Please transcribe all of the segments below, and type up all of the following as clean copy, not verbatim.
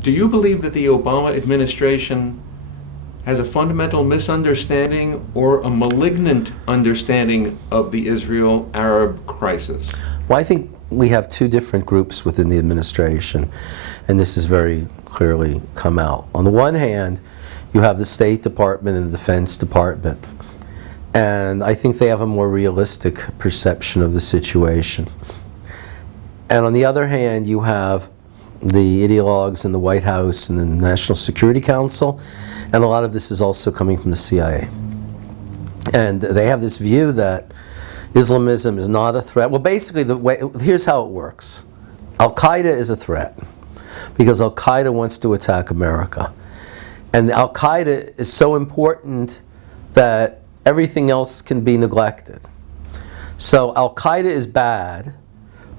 Do you believe that the Obama administration has a fundamental misunderstanding or a malignant understanding of the Israel-Arab crisis? Well, I think we have two different groups within the administration, and this has very clearly come out. On the one hand, you have the State Department and the Defense Department, and I think they have a more realistic perception of the situation. And on the other hand, you have the ideologues in the White House and the National Security Council, and a lot of this is also coming from the CIA. And they have this view that Islamism is not a threat. Well, basically, here's how it works. Al-Qaeda is a threat because Al-Qaeda wants to attack America. And Al-Qaeda is so important that everything else can be neglected. So Al-Qaeda is bad,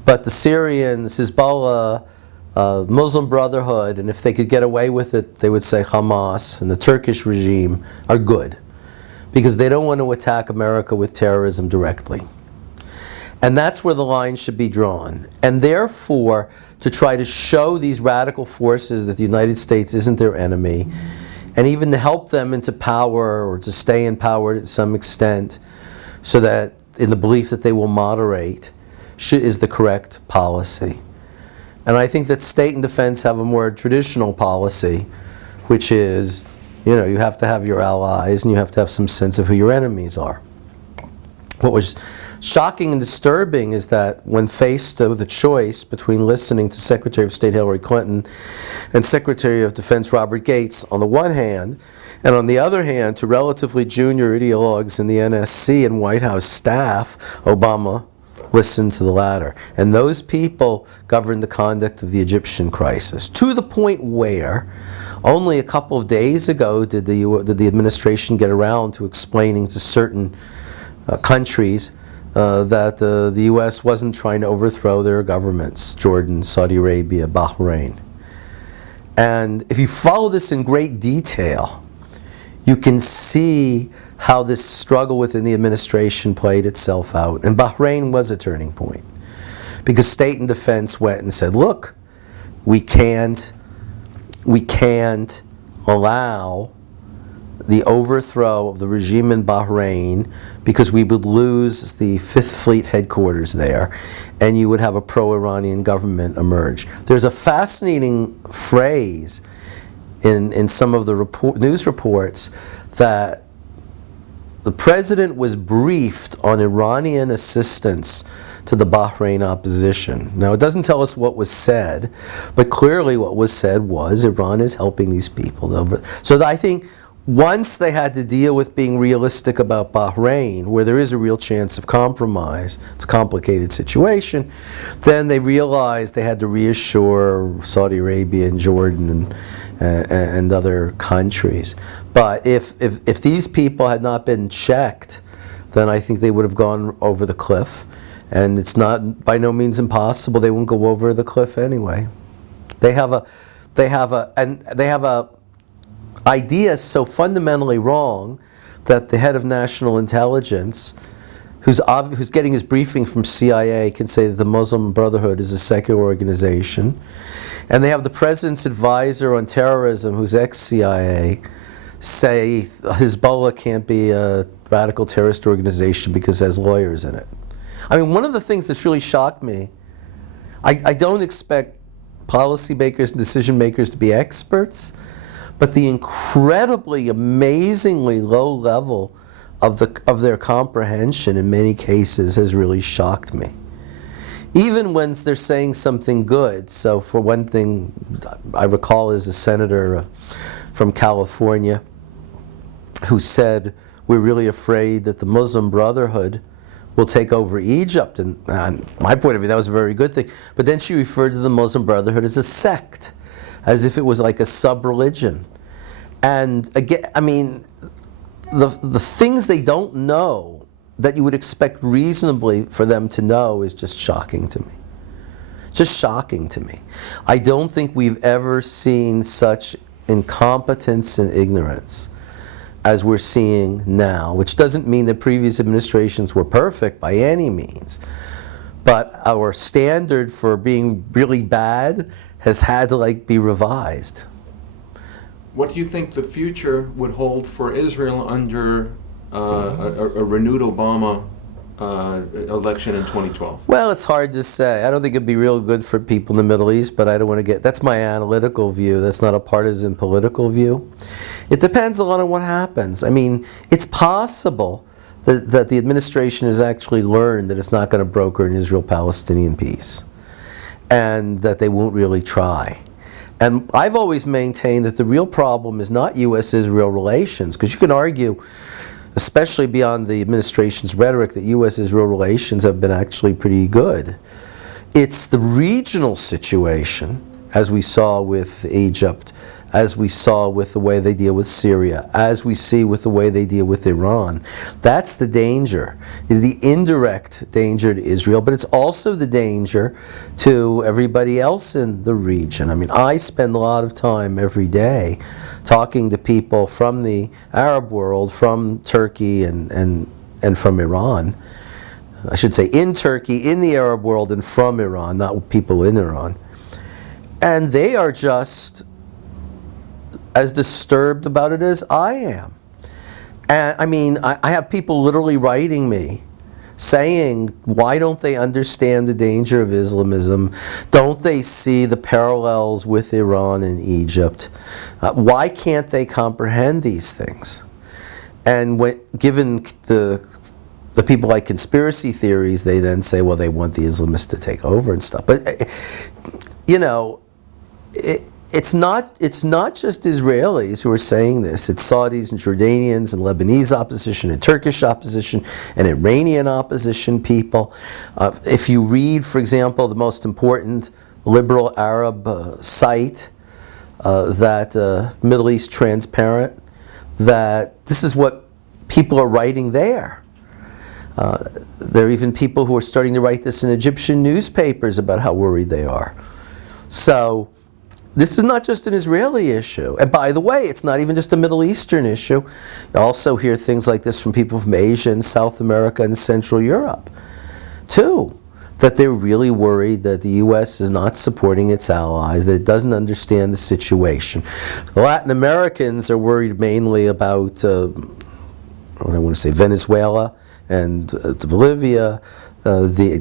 but the Syrians, Hezbollah, Muslim Brotherhood, and if they could get away with it, they would say Hamas and the Turkish regime are good, because they don't want to attack America with terrorism directly. And that's where the line should be drawn. And therefore, to try to show these radical forces that the United States isn't their enemy, and even to help them into power or to stay in power to some extent, so that in the belief that they will moderate, is the correct policy. And I think that state and defense have a more traditional policy, which is, you know, you have to have your allies and you have to have some sense of who your enemies are. What was shocking and disturbing is that when faced with a choice between listening to Secretary of State Hillary Clinton and Secretary of Defense Robert Gates on the one hand, and on the other hand to relatively junior ideologues in the NSC and White House staff, Obama listened to the latter. And those people governed the conduct of the Egyptian crisis, to the point where only a couple of days ago did the administration get around to explaining to certain countries that the U.S. wasn't trying to overthrow their governments, Jordan, Saudi Arabia, Bahrain. And if you follow this in great detail, you can see how this struggle within the administration played itself out. And Bahrain was a turning point, because state and defense went and said, look, we can't allow the overthrow of the regime in Bahrain, because we would lose the Fifth Fleet headquarters there, and you would have a pro-Iranian government emerge. There's a fascinating phrase in some of the news reports that the president was briefed on Iranian assistance to the Bahrain opposition. Now, it doesn't tell us what was said, but clearly what was said was Iran is helping these people. So I think once they had to deal with being realistic about Bahrain, where there is a real chance of compromise, it's a complicated situation, then they realized they had to reassure Saudi Arabia and Jordan and other countries. But if these people had not been checked, then I think they would have gone over the cliff. And it's not by no means impossible they won't go over the cliff anyway. They have a idea so fundamentally wrong that the head of national intelligence, who's getting his briefing from CIA, can say that the Muslim Brotherhood is a secular organization. And they have the president's advisor on terrorism, who's ex-CIA, say Hezbollah can't be a radical terrorist organization because it has lawyers in it. I mean, one of the things that's really shocked me, I don't expect policymakers and decision makers to be experts, but the incredibly, amazingly low level of their comprehension in many cases has really shocked me. Even when they're saying something good. So for one thing, I recall is a senator from California who said, we're really afraid that the Muslim Brotherhood will take over Egypt. And my point of view, that was a very good thing. But then she referred to the Muslim Brotherhood as a sect, as if it was like a sub-religion. And again, I mean, the things they don't know that you would expect reasonably for them to know is just shocking to me. Just shocking to me. I don't think we've ever seen such incompetence and ignorance as we're seeing now, which doesn't mean that previous administrations were perfect by any means. But our standard for being really bad has had to like be revised. What do you think the future would hold for Israel under a renewed Obama election in 2012? Well, it's hard to say. I don't think it'd be real good for people in the Middle East, but I don't want to get, that's my analytical view. That's not a partisan political view. It depends a lot on what happens. I mean, it's possible that the administration has actually learned that it's not going to broker an Israel-Palestinian peace, and that they won't really try. And I've always maintained that the real problem is not U.S.-Israel relations, because you can argue, especially beyond the administration's rhetoric, that U.S.-Israel relations have been actually pretty good. It's the regional situation, as we saw with Egypt, as we saw with the way they deal with Syria, as we see with the way they deal with Iran. That's the danger, is the indirect danger to Israel, but it's also the danger to everybody else in the region. I mean, I spend a lot of time every day talking to people from the Arab world, from Turkey and from Iran. I should say in Turkey, in the Arab world, and from Iran, not people in Iran. And they are just as disturbed about it as I am. And I mean, I have people literally writing me saying, why don't they understand the danger of Islamism? Don't they see the parallels with Iran and Egypt? Why can't they comprehend these things? And given the people like conspiracy theories, they then say, well, they want the Islamists to take over and stuff. But, you know, it's not just Israelis who are saying this. It's Saudis and Jordanians and Lebanese opposition and Turkish opposition and Iranian opposition people. If you read, for example, the most important liberal Arab site, that Middle East Transparent, that this is what people are writing there. There are even people who are starting to write this in Egyptian newspapers about how worried they are. So this is not just an Israeli issue. And by the way, it's not even just a Middle Eastern issue. You also hear things like this from people from Asia and South America and Central Europe, too. That they're really worried that the U.S. is not supporting its allies, that it doesn't understand the situation. The Latin Americans are worried mainly about, what I want to say, Venezuela and Bolivia,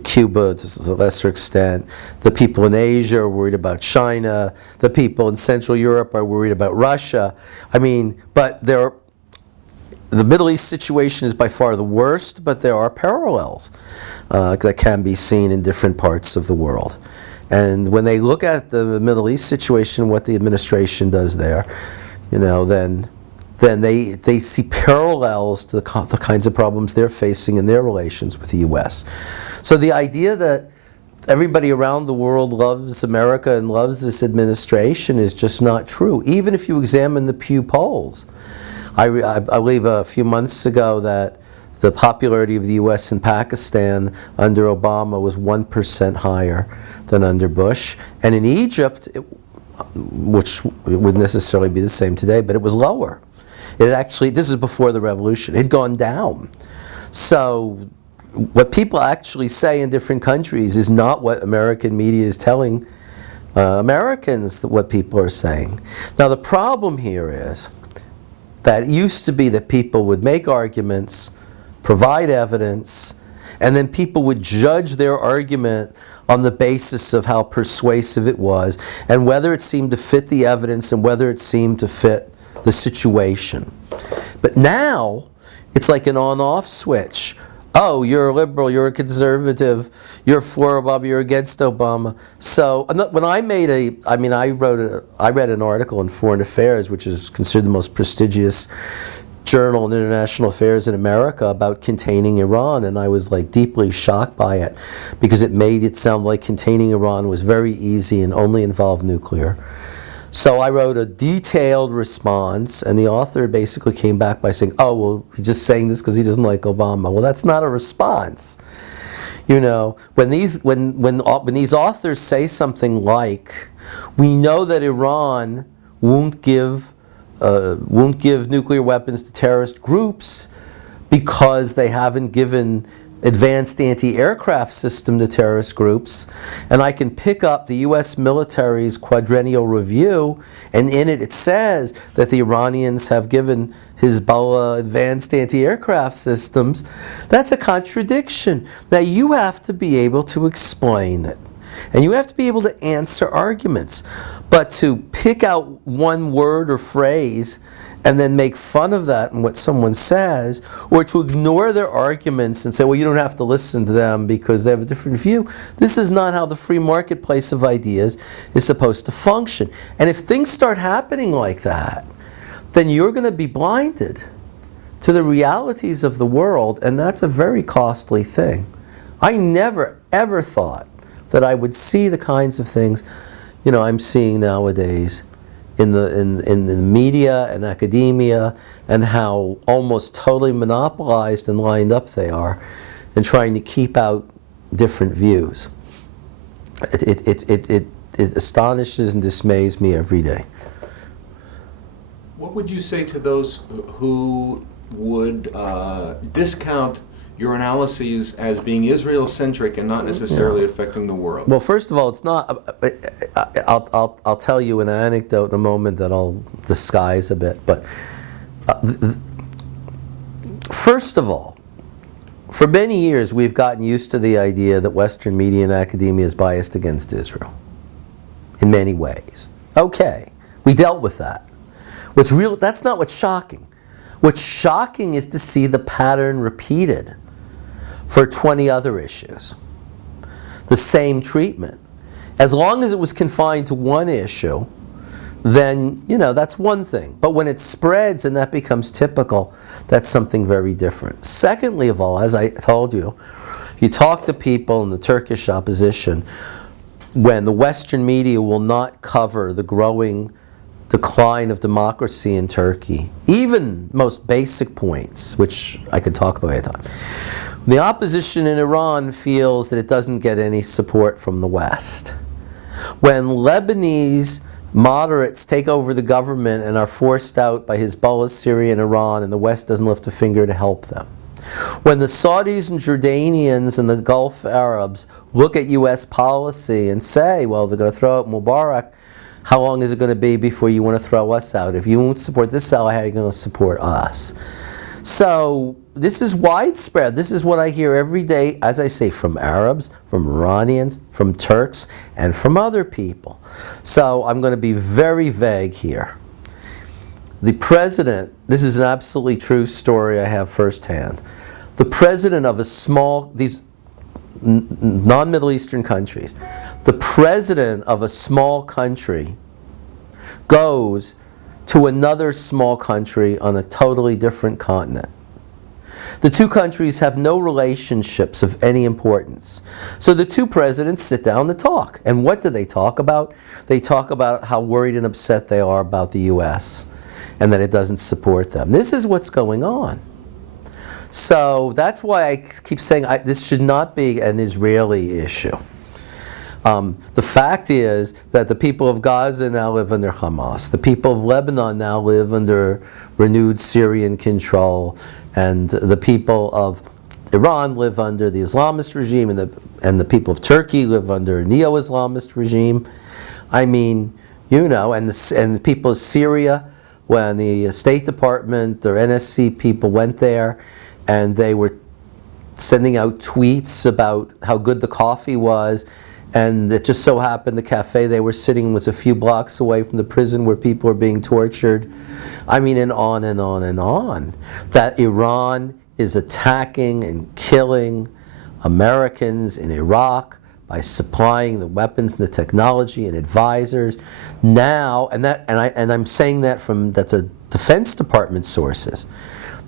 Cuba to a lesser extent. The people in Asia are worried about China. The people in Central Europe are worried about Russia. I mean, but the Middle East situation is by far the worst, but there are parallels that can be seen in different parts of the world. And when they look at the Middle East situation, what the administration does there, you know, then they see parallels to the kinds of problems they're facing in their relations with the U.S. So the idea that everybody around the world loves America and loves this administration is just not true, even if you examine the Pew polls. I believe a few months ago that the popularity of the U.S. in Pakistan under Obama was 1% higher than under Bush. And in Egypt, which wouldn't necessarily be the same today, but it was lower. It actually, this is before the revolution, it had gone down. So what people actually say in different countries is not what American media is telling Americans what people are saying. Now the problem here is that it used to be that people would make arguments, provide evidence, and then people would judge their argument on the basis of how persuasive it was and whether it seemed to fit the evidence and whether it seemed to fit the situation. But now, it's like an on-off switch. Oh, you're a liberal, you're a conservative, you're for Obama, you're against Obama. So when I read an article in Foreign Affairs, which is considered the most prestigious journal in international affairs in America, about containing Iran, and I was like deeply shocked by it because it made it sound like containing Iran was very easy and only involved nuclear. So I wrote a detailed response, and the author basically came back by saying, oh, well, he's just saying this because he doesn't like Obama. Well, that's not a response. You know, when these authors say something like, we know that Iran won't give nuclear weapons to terrorist groups because they haven't given advanced anti-aircraft system to terrorist groups, and I can pick up the U.S. military's quadrennial review, and in it says that the Iranians have given Hezbollah advanced anti-aircraft systems. That's a contradiction. Now you have to be able to explain it, and you have to be able to answer arguments. But to pick out one word or phrase and then make fun of that and what someone says, or to ignore their arguments and say, well, you don't have to listen to them because they have a different view. This is not how the free marketplace of ideas is supposed to function. And if things start happening like that, then you're going to be blinded to the realities of the world, and that's a very costly thing. I never, ever thought that I would see the kinds of things, you know, I'm seeing nowadays in the media and academia, and how almost totally monopolized and lined up they are in trying to keep out different views. It astonishes and dismays me every day. What would you say to those who would discount your analyses as being Israel-centric and not necessarily affecting the world? Well, first of all, it's not. I'll tell you an anecdote in a moment that I'll disguise a bit. But first of all, for many years we've gotten used to the idea that Western media and academia is biased against Israel in many ways. Okay, we dealt with that. That's not what's shocking. What's shocking is to see the pattern repeated for 20 other issues. The same treatment. As long as it was confined to one issue, then, you know, that's one thing. But when it spreads and that becomes typical, that's something very different. Secondly of all, as I told you, you talk to people in the Turkish opposition, when the Western media will not cover the growing decline of democracy in Turkey, even most basic points, which I could talk about at a time. The opposition in Iran feels that it doesn't get any support from the West. When Lebanese moderates take over the government and are forced out by Hezbollah, Syria, and Iran, and the West doesn't lift a finger to help them. When the Saudis and Jordanians and the Gulf Arabs look at U.S. policy and say, well, they're going to throw out Mubarak, how long is it going to be before you want to throw us out? If you won't support this ally, how are you going to support us? So this is widespread. This is what I hear every day, as I say, from Arabs, from Iranians, from Turks, and from other people. So I'm going to be very vague here. The president, this is an absolutely true story I have firsthand. The president of a small, these non-Middle Eastern countries, the president of a small country goes to another small country on a totally different continent. The two countries have no relationships of any importance. So the two presidents sit down to talk. And what do they talk about? They talk about how worried and upset they are about the U.S. and that it doesn't support them. This is what's going on. So that's why I keep saying this should not be an Israeli issue. The fact is that the people of Gaza now live under Hamas. The people of Lebanon now live under renewed Syrian control. And the people of Iran live under the Islamist regime, and the people of Turkey live under a neo-Islamist regime. I mean, you know, and the people of Syria, when the State Department or NSC people went there, and they were sending out tweets about how good the coffee was, and it just so happened the cafe they were sitting was a few blocks away from the prison where people were being tortured. I mean, and on and on and on. That Iran is attacking and killing Americans in Iraq by supplying the weapons and the technology and advisors. Now, and I'm saying that that's a Defense Department sources.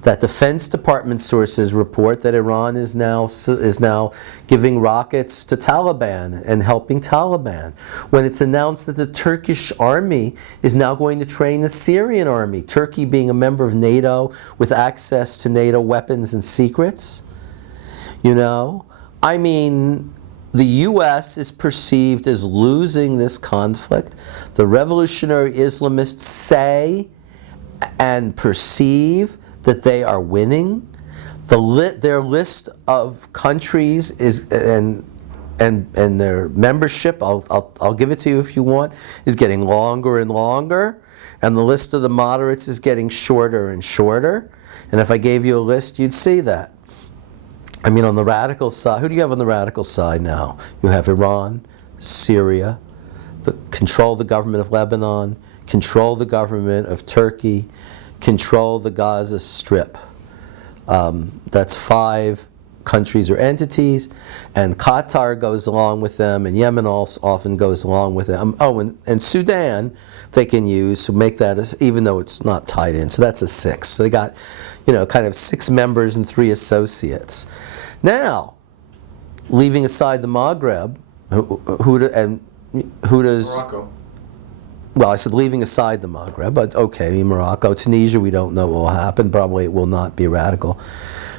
That Defense Department sources report that Iran is now giving rockets to Taliban and helping Taliban. When it's announced that the Turkish army is now going to train the Syrian army, Turkey being a member of NATO with access to NATO weapons and secrets. You know, I mean, the U.S. is perceived as losing this conflict. The revolutionary Islamists say and perceive that they are winning. their list of countries is and their membership, I'll give it to you if you want, is getting longer and longer, and the list of the moderates is getting shorter and shorter. And if I gave you a list, you'd see that. I mean, on the radical side, who do you have on the radical side now? You have Iran, Syria, control the government of Lebanon, control the government of Turkey, control the Gaza Strip. That's 5 countries or entities, and Qatar goes along with them, and Yemen also often goes along with them. And Sudan they can use to make that, even though it's not tied in. So that's a 6. So they got, kind of 6 members and 3 associates. Now, leaving aside the Maghreb, who does? Morocco. Well, I said leaving aside the Maghreb, but okay, Morocco, Tunisia, we don't know what will happen. Probably it will not be radical.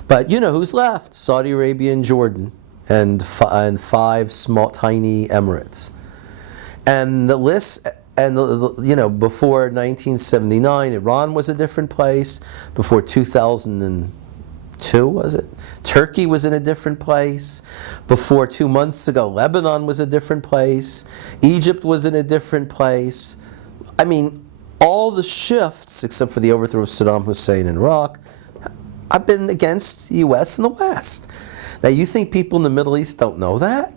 But who's left? Saudi Arabia and Jordan, and 5 small, tiny emirates. And the list, and before 1979, Iran was a different place. Before 2002, was it? Turkey was in a different place. Before 2 months ago, Lebanon was a different place. Egypt was in a different place. I mean, all the shifts, except for the overthrow of Saddam Hussein in Iraq, have been against the U.S. and the West. Now, you think people in the Middle East don't know that?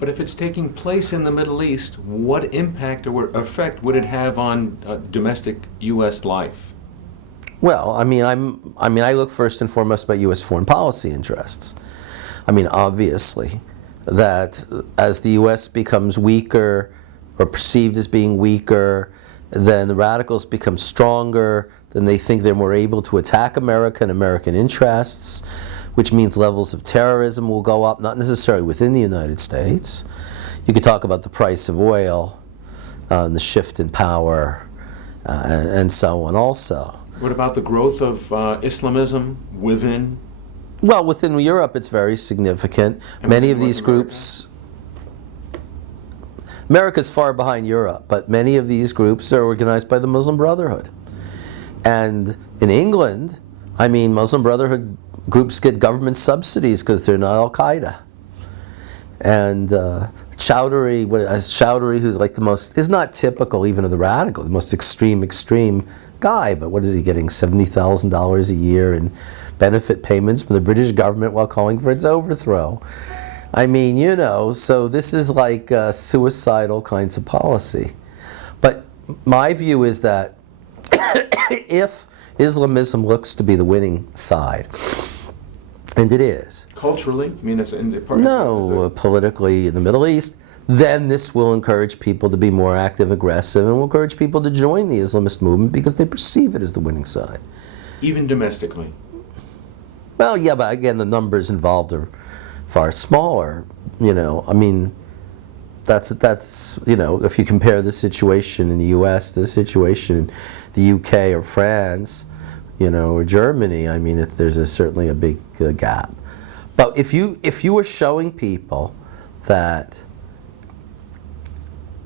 But if it's taking place in the Middle East, what impact or effect would it have on domestic U.S. life? Well, I look first and foremost about U.S. foreign policy interests. I mean, obviously, that as the U.S. becomes weaker or perceived as being weaker, then the radicals become stronger, then they think they're more able to attack America and American interests, which means levels of terrorism will go up, not necessarily within the United States. You could talk about the price of oil, and the shift in power, and so on also. What about the growth of Islamism within? Well, within Europe it's very significant. Many of these groups, America's far behind Europe, but many of these groups are organized by the Muslim Brotherhood. And in England, Muslim Brotherhood groups get government subsidies because they're not Al-Qaeda. And Chowdhury, who's like the most, is not typical even of the radical, the most extreme guy, but what is he getting, $70,000 a year in benefit payments from the British government while calling for its overthrow. So this is like suicidal kinds of policy. But my view is that if Islamism looks to be the winning side, and it is. Culturally? It's in part politically in the Middle East, then this will encourage people to be more active, aggressive, and will encourage people to join the Islamist movement because they perceive it as the winning side. Even domestically? Well, yeah, but again, the numbers involved are far smaller. That's if you compare the situation in the U.S. to the situation in the U.K. or France, or Germany, there's certainly a big gap. But if you were showing people that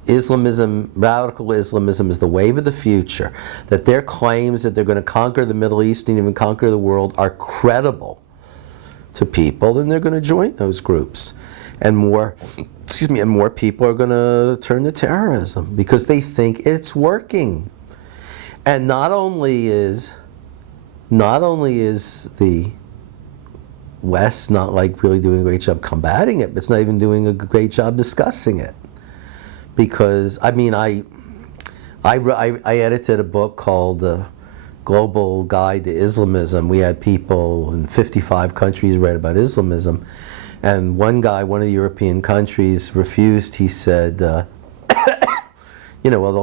Islamism, radical Islamism, is the wave of the future, that their claims that they're going to conquer the Middle East and even conquer the world are credible to people, then they're going to join those groups, and more people are going to turn to terrorism because they think it's working. And not only is the West not really doing a great job combating it, but it's not even doing a great job discussing it. Because I edited a book called Global Guide to Islamism. We had people in 55 countries write about Islamism. And one guy, one of the European countries, refused. He said, they'll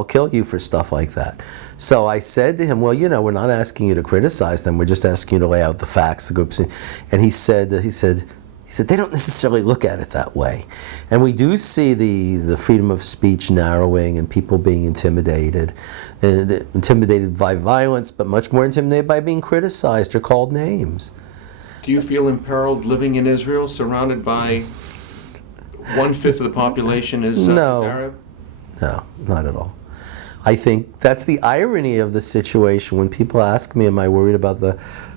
kill you for stuff like that. So I said to him, well, we're not asking you to criticize them. We're just asking you to lay out the facts, the groups. And he said, they don't necessarily look at it that way. And we do see the freedom of speech narrowing and people being intimidated by violence, but much more intimidated by being criticized or called names. Do you feel imperiled living in Israel, surrounded by 1/5 of the population is Arab? No, not at all. I think that's the irony of the situation. When people ask me, am I worried about the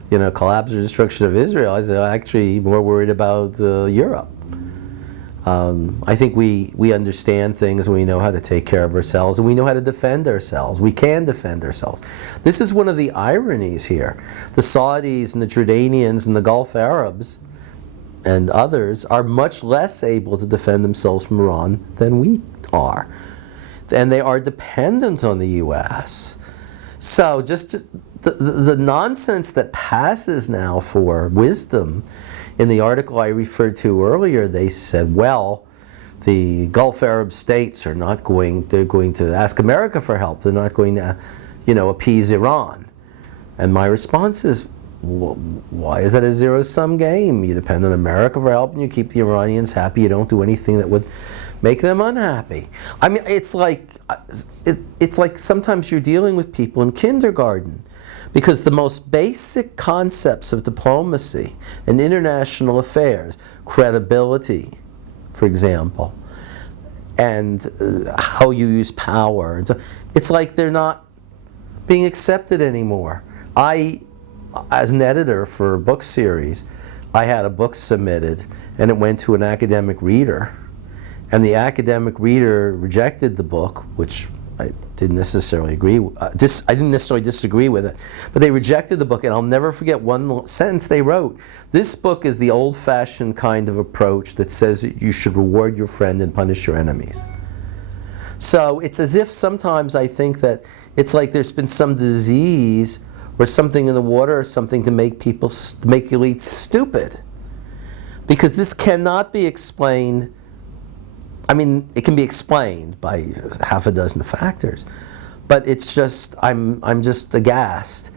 collapse or destruction of Israel. I was actually more worried about Europe. I think we understand things, and we know how to take care of ourselves, and we know how to defend ourselves. We can defend ourselves. This is one of the ironies here. The Saudis and the Jordanians and the Gulf Arabs and others are much less able to defend themselves from Iran than we are. And they are dependent on the U.S. So just the nonsense that passes now for wisdom. In the article I referred to earlier, they said, well, the Gulf Arab states are not they're going to ask America for help. They're not going to, appease Iran. And my response is, why is that a zero-sum game? You depend on America for help and you keep the Iranians happy. You don't do anything that would make them unhappy. I mean, it's like sometimes you're dealing with people in kindergarten. Because the most basic concepts of diplomacy and international affairs, credibility, for example, and how you use power, and so, it's like they're not being accepted anymore. As an editor for a book series, I had a book submitted, and it went to an academic reader, and the academic reader rejected the book, which I didn't necessarily agree. I didn't necessarily disagree with it, but they rejected the book, and I'll never forget one sentence they wrote. This book is the old-fashioned kind of approach that says that you should reward your friend and punish your enemies. So it's as if sometimes I think that it's like there's been some disease or something in the water or something to make elites stupid, because this cannot be explained. I mean, it can be explained by half a dozen factors, but it's just, I'm just aghast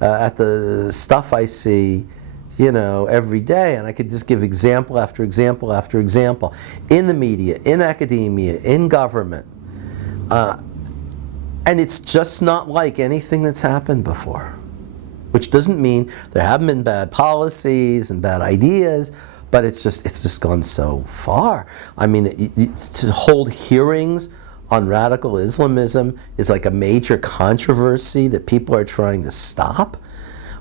at the stuff I see, every day, and I could just give example after example after example in the media, in academia, in government, and it's just not like anything that's happened before, which doesn't mean there haven't been bad policies and bad ideas. But it's just gone so far. I mean, to hold hearings on radical Islamism is like a major controversy that people are trying to stop.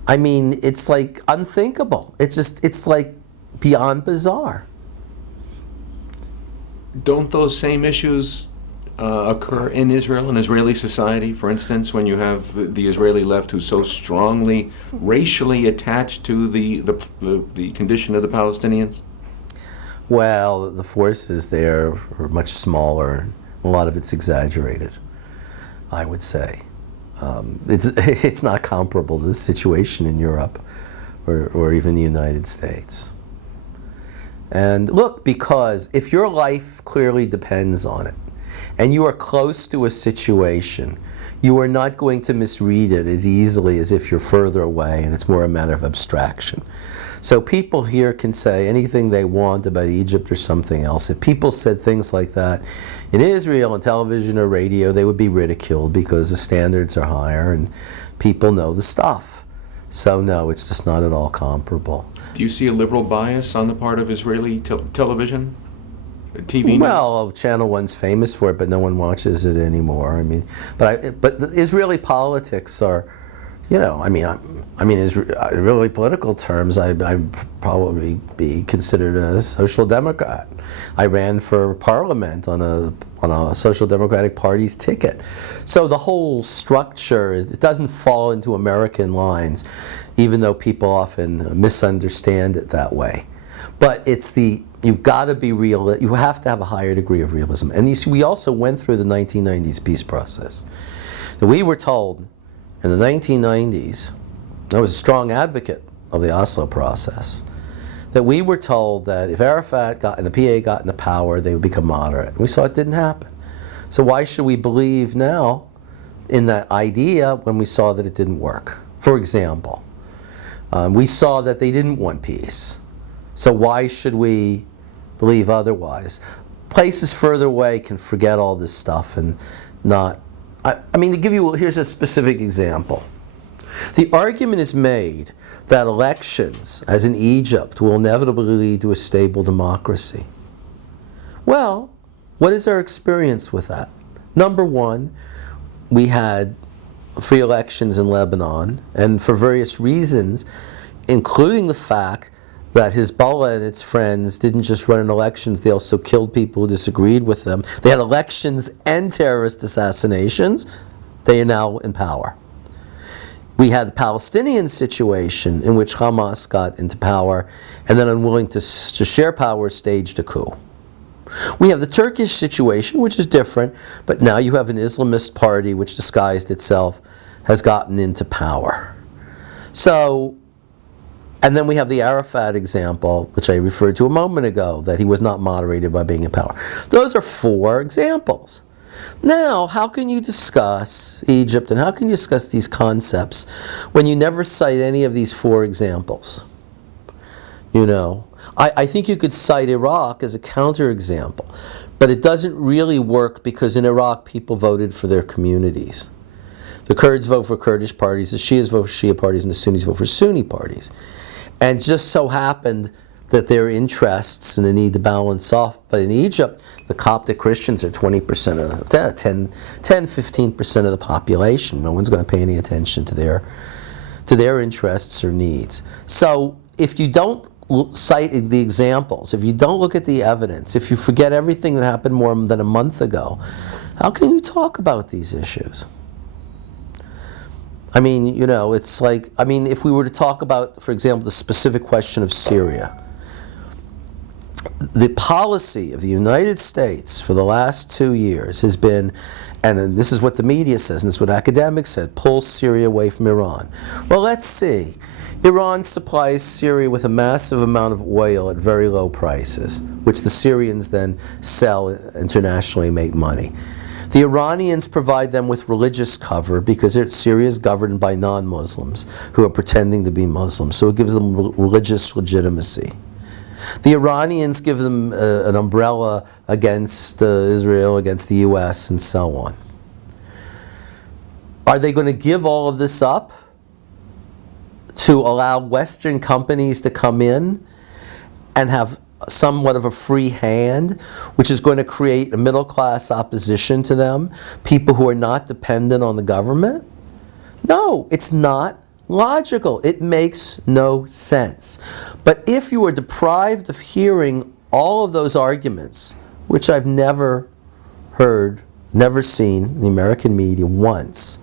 I mean, it's like unthinkable. It's like beyond bizarre. Don't those same issues occur in Israel and Israeli society? For instance, when you have the Israeli left who's so strongly racially attached to the condition of the Palestinians? Well, the forces there are much smaller. A lot of it's exaggerated, I would say. It's not comparable to the situation in Europe or even the United States. And look, because if your life clearly depends on it, and you are close to a situation, you are not going to misread it as easily as if you're further away and it's more a matter of abstraction. So people here can say anything they want about Egypt or something else. If people said things like that in Israel on television or radio, they would be ridiculed because the standards are higher and people know the stuff. So no, it's just not at all comparable. Do you see a liberal bias on the part of Israeli television? TV? Well, Channel 1's famous for it, but no one watches it anymore. I mean, but the Israeli politics are, Israeli political terms, I'd probably be considered a social democrat. I ran for parliament on a social democratic party's ticket. So the whole structure, it doesn't fall into American lines, even though people often misunderstand it that way. But you've got to be real. You have to have a higher degree of realism. And you see, we also went through the 1990s peace process. And we were told in the 1990s, I was a strong advocate of the Oslo process, that we were told that if Arafat and the PA got into power, they would become moderate. And we saw it didn't happen. So why should we believe now in that idea when we saw that it didn't work? For example, we saw that they didn't want peace. So why should we believe otherwise? Places further away can forget all this stuff and not... here's a specific example. The argument is made that elections, as in Egypt, will inevitably lead to a stable democracy. Well, what is our experience with that? Number one, we had free elections in Lebanon, and for various reasons, including the fact that Hezbollah and its friends didn't just run in elections, they also killed people who disagreed with them. They had elections and terrorist assassinations. They are now in power. We had the Palestinian situation in which Hamas got into power and then, unwilling to share power, staged a coup. We have the Turkish situation, which is different, but now you have an Islamist party which disguised itself has gotten into power. So, and then we have the Arafat example, which I referred to a moment ago, that he was not moderated by being in power. Those are 4 examples. Now, how can you discuss Egypt and how can you discuss these concepts when you never cite any of these 4 examples? You know, I think you could cite Iraq as a counterexample, but it doesn't really work because in Iraq people voted for their communities. The Kurds vote for Kurdish parties, the Shias vote for Shia parties, and the Sunnis vote for Sunni parties. And it just so happened that their interests and the need to balance off. But in Egypt, the Coptic Christians are 20% of, 10-15% of the population. No one's going to pay any attention to their interests or needs. So if you don't cite the examples, if you don't look at the evidence, if you forget everything that happened more than a month ago, how can you talk about these issues? I mean, you know, it's like, I mean, if we were to talk about, for example, the specific question of Syria, the policy of the United States for the last 2 years has been, and this is what the media says, and this is what academics said, pull Syria away from Iran. Well, let's see. Iran supplies Syria with a massive amount of oil at very low prices, which the Syrians then sell internationally and make money. The Iranians provide them with religious cover because Syria is governed by non-Muslims who are pretending to be Muslims, so it gives them religious legitimacy. The Iranians give them an umbrella against Israel, against the US, and so on. Are they going to give all of this up to allow Western companies to come in and have somewhat of a free hand, which is going to create a middle-class opposition to them, people who are not dependent on the government? No, it's not logical. It makes no sense. But if you are deprived of hearing all of those arguments, which I've never heard, never seen in the American media once,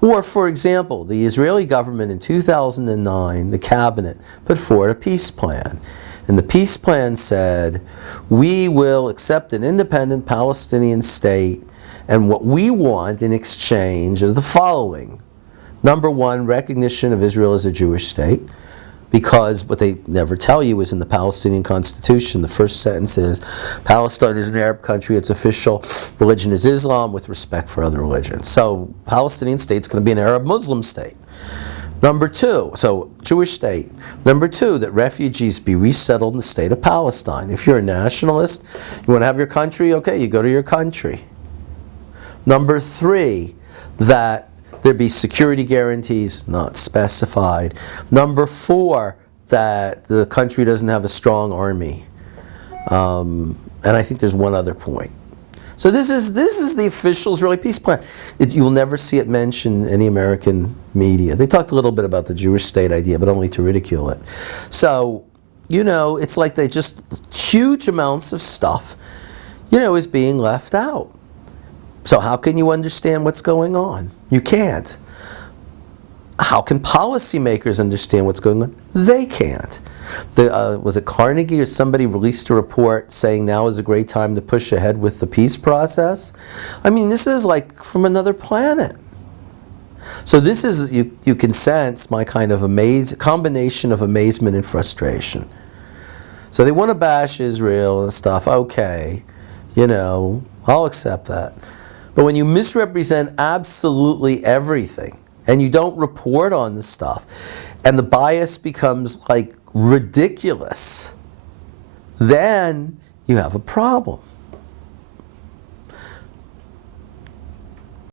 or, for example, the Israeli government in 2009, the cabinet, put forward a peace plan. And the peace plan said, we will accept an independent Palestinian state, and what we want in exchange is the following. Number 1, recognition of Israel as a Jewish state, because what they never tell you is in the Palestinian Constitution, the first sentence is, Palestine is an Arab country, its official religion is Islam with respect for other religions. So Palestinian state's going to be an Arab Muslim state. Number 2, so Jewish state. Number 2, that refugees be resettled in the state of Palestine. If you're a nationalist, you want to have your country, okay, you go to your country. Number 3, that there be security guarantees, not specified. Number 4, that the country doesn't have a strong army. And I think there's one other point. So this is the official Israeli peace plan. You'll never see it mentioned in any American media. They talked a little bit about the Jewish state idea, but only to ridicule it. So, you know, it's like they just, huge amounts of stuff, you know, is being left out. So how can you understand what's going on? You can't. How can policymakers understand what's going on? They can't. Was it Carnegie or somebody released a report saying now is a great time to push ahead with the peace process? I mean, this is like from another planet. So this is, you can sense my kind of combination of amazement and frustration. So they want to bash Israel and stuff, okay, you know, I'll accept that. But when you misrepresent absolutely everything, and you don't report on the stuff, and the bias becomes like ridiculous, then you have a problem.